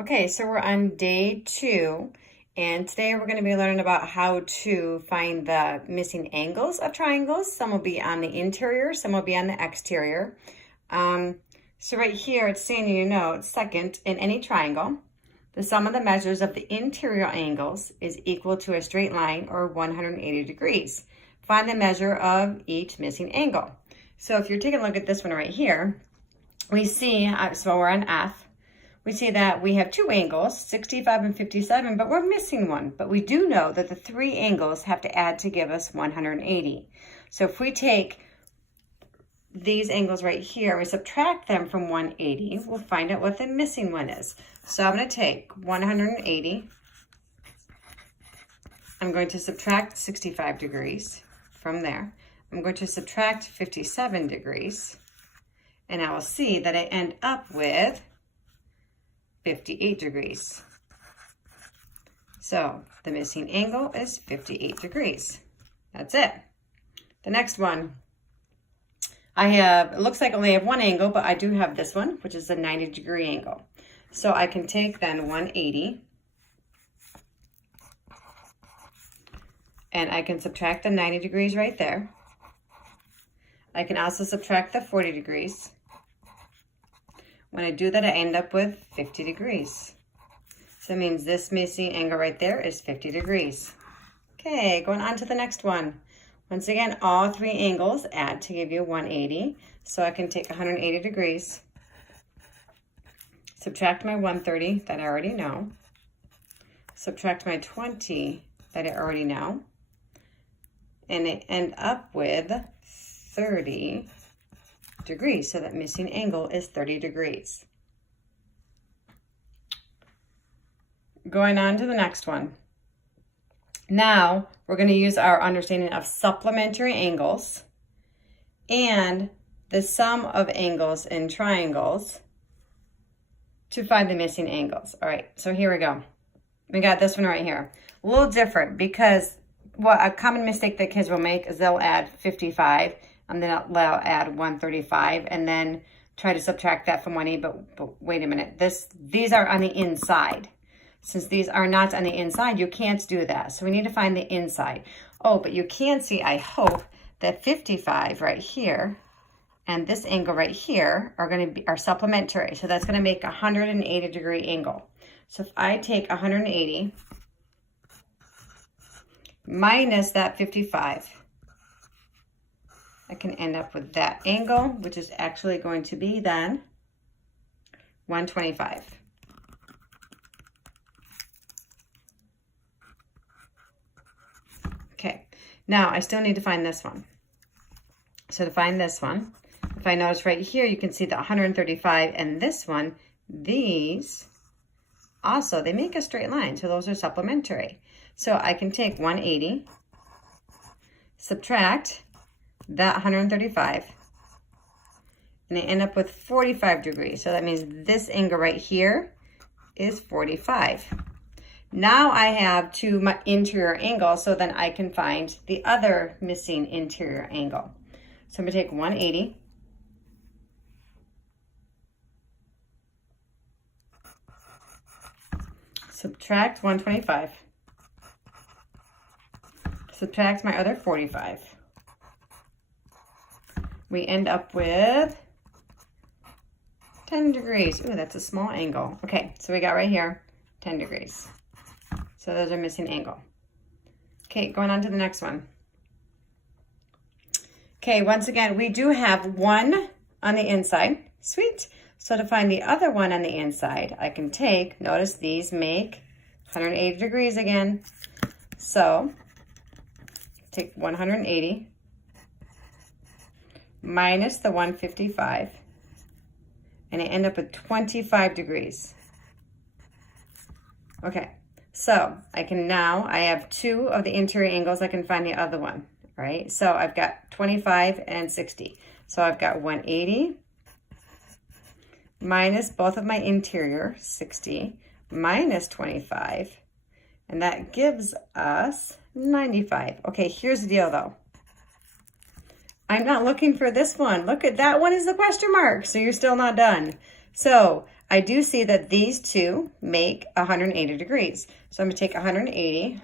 Okay, so we're on day 2, and today we're going to be learning about how to find the missing angles of triangles. Some will be on the interior, some will be on the exterior. So right here, it's saying in your notes, second, in any triangle, the sum of the measures of the interior angles is equal to a straight line or 180 degrees. Find the measure of each missing angle. So if you're taking a look at this one right here, we see, so we're on F. We see that we have two angles, 65 and 57, but we're missing one. But we do know that the three angles have to add to give us 180. So if we take these angles right here, we subtract them from 180, we'll find out what the missing one is. So I'm going to take 180. I'm going to subtract 65 degrees from there. I'm going to subtract 57 degrees. And I will see that I end up with 58 degrees. So the missing angle is 58 degrees. That's it. The next one, it looks like I only have one angle, but I do have this one, which is a 90-degree angle. So I can take then 180, and I can subtract the 90 degrees right there. I can also subtract the 40 degrees. When I do that, I end up with 50 degrees. So that means this missing angle right there is 50 degrees. Okay, going on to the next one. Once again, all three angles add to give you 180. So I can take 180 degrees, subtract my 130 that I already know, subtract my 20 that I already know, and I end up with 30 degrees. So that missing angle is 30 degrees. Going on to the next one. Now we're going to use our understanding of supplementary angles and the sum of angles in triangles to find the missing angles. All right, so here we go. We got this one right here. A little different because what a common mistake that kids will make is they'll add 55 and then they'll add 135 and then try to subtract that from 180, but wait a minute. These are on the inside. Since these are not on the inside, you can't do that. So we need to find the inside. Oh, but you can see, I hope, that 55 right here and this angle right here are supplementary. So that's going to make a 180-degree angle. So if I take 180 minus that 55, I can end up with that angle, which is actually going to be then 125. Okay, now I still need to find this one. So to find this one, if I notice right here, you can see the 135 and this one, these also, they make a straight line. So those are supplementary. So I can take 180, subtract that 135, and I end up with 45 degrees. So that means this angle right here is 45. Now I have two interior angles, so then I can find the other missing interior angle. So I'm going to take 180, subtract 125, subtract my other 45. We end up with 10 degrees. Ooh, that's a small angle. Okay, so we got right here 10 degrees. So those are missing angle. Okay, going on to the next one. Okay, once again, we do have one on the inside. Sweet. So to find the other one on the inside, I can take, notice these make 180 degrees again. So take 180 minus the 155, and I end up with 25 degrees. Okay, so I have two of the interior angles. I can find the other one, right? So I've got 25 and 60. So I've got 180 minus both of my interior, 60, minus 25, and that gives us 95. Okay, here's the deal though. I'm not looking for this one. Look at that one is the question mark, so you're still not done. So I do see that these two make 180 degrees. So I'm going to take 180,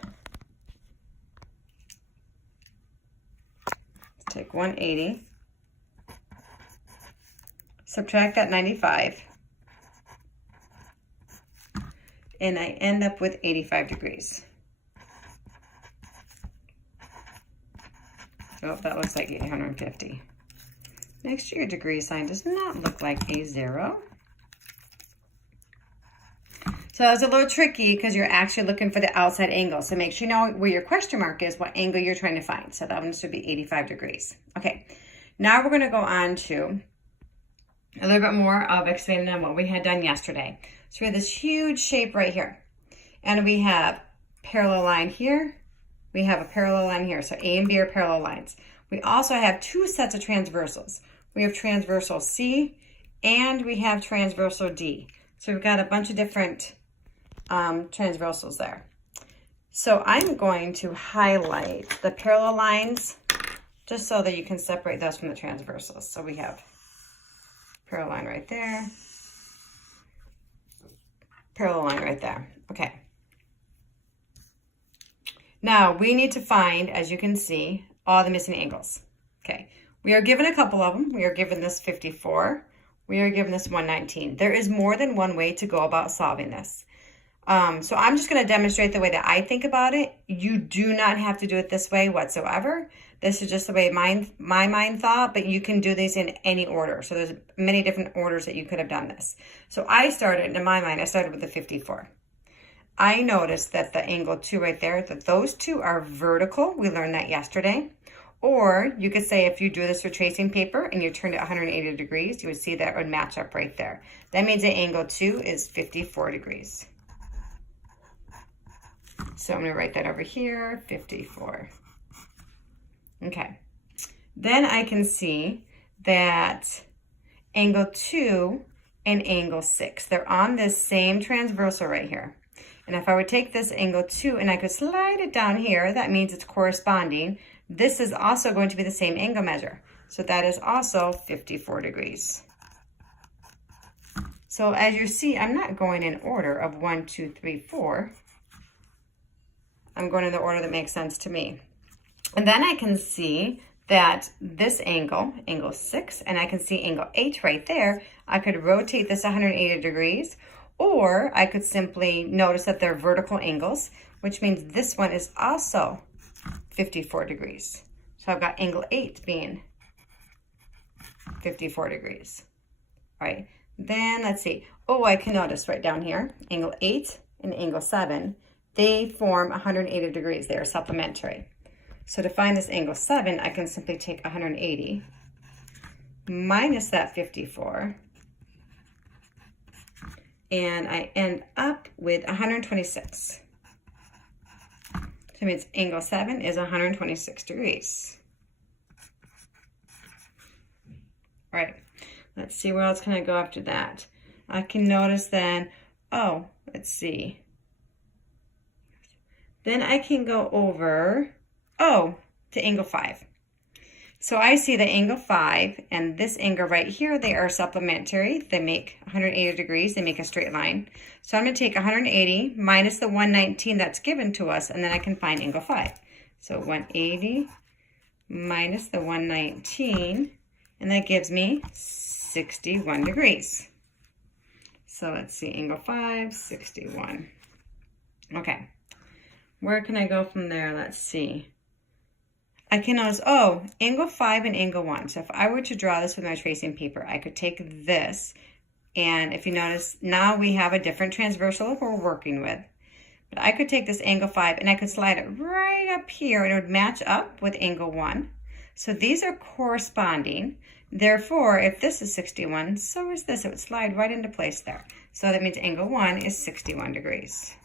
take 180, subtract that 95, and I end up with 85 degrees. Oh, that looks like 850. Next to your degree sign does not look like a 0. So that was a little tricky because you're actually looking for the outside angle. So make sure you know where your question mark is, what angle you're trying to find. So that one should be 85 degrees. Okay, now we're going to go on to a little bit more of expanding on what we had done yesterday. So we have this huge shape right here. And we have parallel line here. We have a parallel line here. So A and B are parallel lines. We also have two sets of transversals. We have transversal C and we have transversal D. So we've got a bunch of different transversals there. So I'm going to highlight the parallel lines just so that you can separate those from the transversals. So we have parallel line right there, parallel line right there. Okay. Now we need to find, as you can see, all the missing angles. Okay. We are given a couple of them. We are given this 54. We are given this 119. There is more than one way to go about solving this. So I'm just going to demonstrate the way that I think about it. You do not have to do it this way whatsoever. This is just the way my mind thought, but you can do these in any order. So there's many different orders that you could have done this. So I started, in my mind, I started with the 54. I noticed that the angle 2 right there, that those two are vertical. We learned that yesterday. Or you could say if you do this with tracing paper and you turned it 180 degrees, you would see that would match up right there. That means that angle 2 is 54 degrees. So I'm going to write that over here, 54. Okay. Then I can see that angle 2 and angle 6, they're on this same transversal right here. And if I would take this angle 2 and I could slide it down here, that means it's corresponding. This is also going to be the same angle measure. So that is also 54 degrees. So as you see, I'm not going in order of 1, 2, 3, 4. I'm going in the order that makes sense to me. And then I can see that this angle, angle 6, and I can see angle 8 right there. I could rotate this 180 degrees, or I could simply notice that they're vertical angles, which means this one is also 54 degrees. So I've got angle 8 being 54 degrees. All right, then let's see. Oh, I can notice right down here, angle 8 and angle 7, they form 180 degrees. They are supplementary. So to find this angle 7, I can simply take 180 minus that 54, and I end up with 126. So it means angle 7 is 126 degrees. All right, let's see where else can I go after that. I can notice then, oh, let's see. Then I can go over, oh, to angle 5. So I see the angle 5 and this angle right here, they are supplementary. They make 180 degrees. They make a straight line. So I'm going to take 180 minus the 119 that's given to us, and then I can find angle 5. So 180 minus the 119, and that gives me 61 degrees. So let's see, angle 5, 61. Okay. Where can I go from there? Let's see. I can notice, oh, angle 5 and angle 1. So if I were to draw this with my tracing paper, I could take this, and if you notice, now we have a different transversal we're working with. But I could take this angle 5 and I could slide it right up here, and it would match up with angle 1. So these are corresponding. Therefore, if this is 61, so is this. It would slide right into place there. So that means angle 1 is 61 degrees.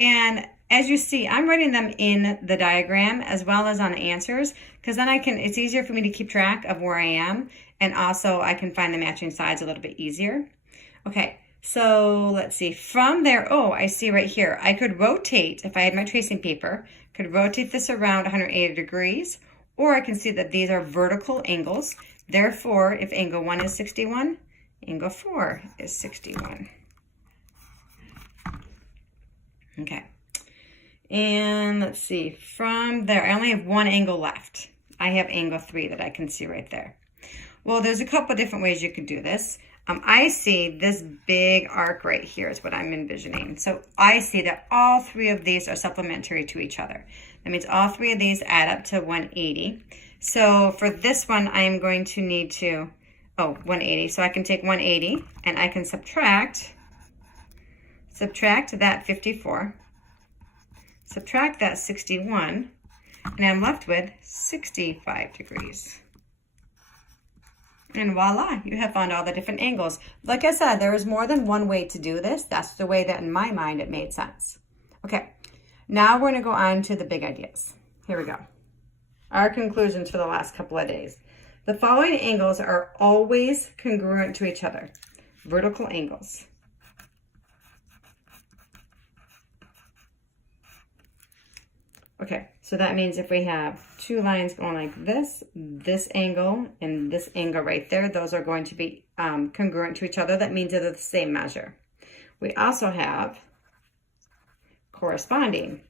And as you see, I'm writing them in the diagram as well as on the answers, because then it's easier for me to keep track of where I am, and also I can find the matching sides a little bit easier. Okay, so let's see. From there, oh, I see right here, I could rotate, if I had my tracing paper, could rotate this around 180 degrees, or I can see that these are vertical angles, Therefore, if angle 1 is 61, angle 4 is 61. Okay. And let's see, from there, I only have one angle left. I have angle 3 that I can see right there. Well, there's a couple different ways you could do this. I see this big arc right here is what I'm envisioning. So I see that all 3 of these are supplementary to each other. That means all 3 of these add up to 180. So for this one, I am going to need to, 180. So I can take 180 and I can subtract that 54, subtract that 61, and I'm left with 65 degrees. And voila, you have found all the different angles. Like I said, there is more than one way to do this. That's the way that in my mind it made sense. Okay, now we're gonna go on to the big ideas. Here we go. Our conclusions for the last couple of days. The following angles are always congruent to each other. Vertical angles. Okay, so that means if we have 2 lines going like this angle and this angle right there, those are going to be congruent to each other. That means they're the same measure. We also have corresponding.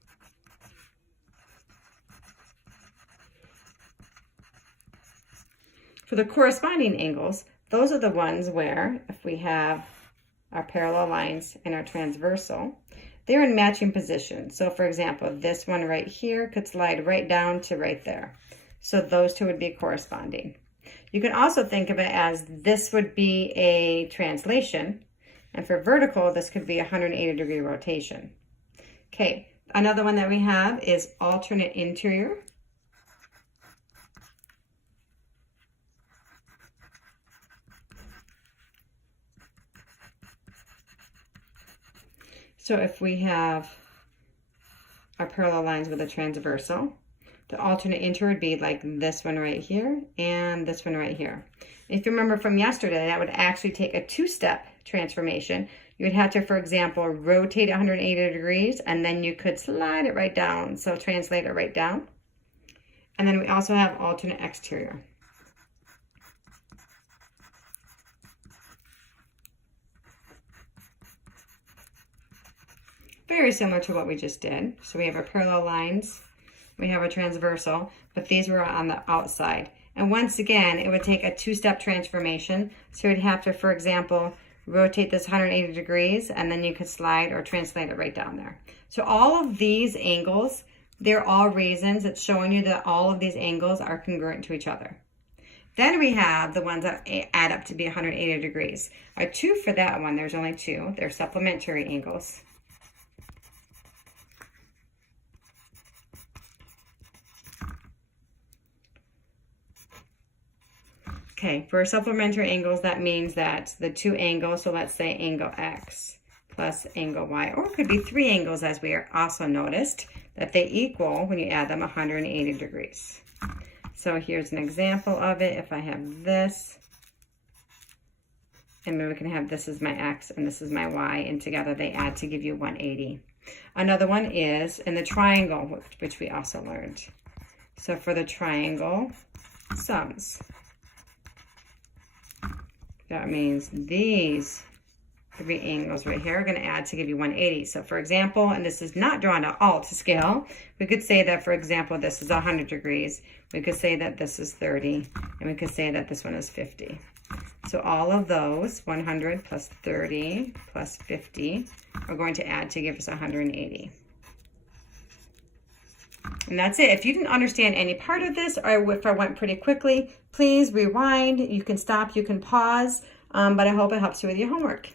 For the corresponding angles, those are the ones where if we have our parallel lines and our transversal, they're in matching position. So for example, this one right here could slide right down to right there. So those 2 would be corresponding. You can also think of it as this would be a translation. And for vertical, this could be a 180-degree rotation. Okay, another one that we have is alternate interior. So if we have our parallel lines with a transversal, the alternate interior would be like this one right here and this one right here. If you remember from yesterday, that would actually take a 2-step transformation. You would have to, for example, rotate 180 degrees and then you could slide it right down. So translate it right down. And then we also have alternate exterior. Very similar to what we just did. So we have our parallel lines, we have our transversal, but these were on the outside. And once again, it would take a 2-step transformation. So you'd have to, for example, rotate this 180 degrees, and then you could slide or translate it right down there. So all of these angles, they're all reasons it's showing you that all of these angles are congruent to each other. Then we have the ones that add up to be 180 degrees. 2 for that one, there's only 2. They're supplementary angles. Okay, for supplementary angles, that means that the 2 angles, so let's say angle X plus angle Y, or it could be 3 angles as we are also noticed, that they equal, when you add them, 180 degrees. So here's an example of it. If I have this, and then we can have this is my X and this is my Y, and together they add to give you 180. Another one is in the triangle, which we also learned. So for the triangle sums, that means these 3 angles right here are going to add to give you 180. So for example, and this is not drawn at all to scale, we could say that, for example, this is 100 degrees. We could say that this is 30, and we could say that this one is 50. So all of those, 100 plus 30 plus 50, are going to add to give us 180. And that's it. If you didn't understand any part of this, or if I went pretty quickly, please rewind. You can stop, you can pause, but I hope it helps you with your homework.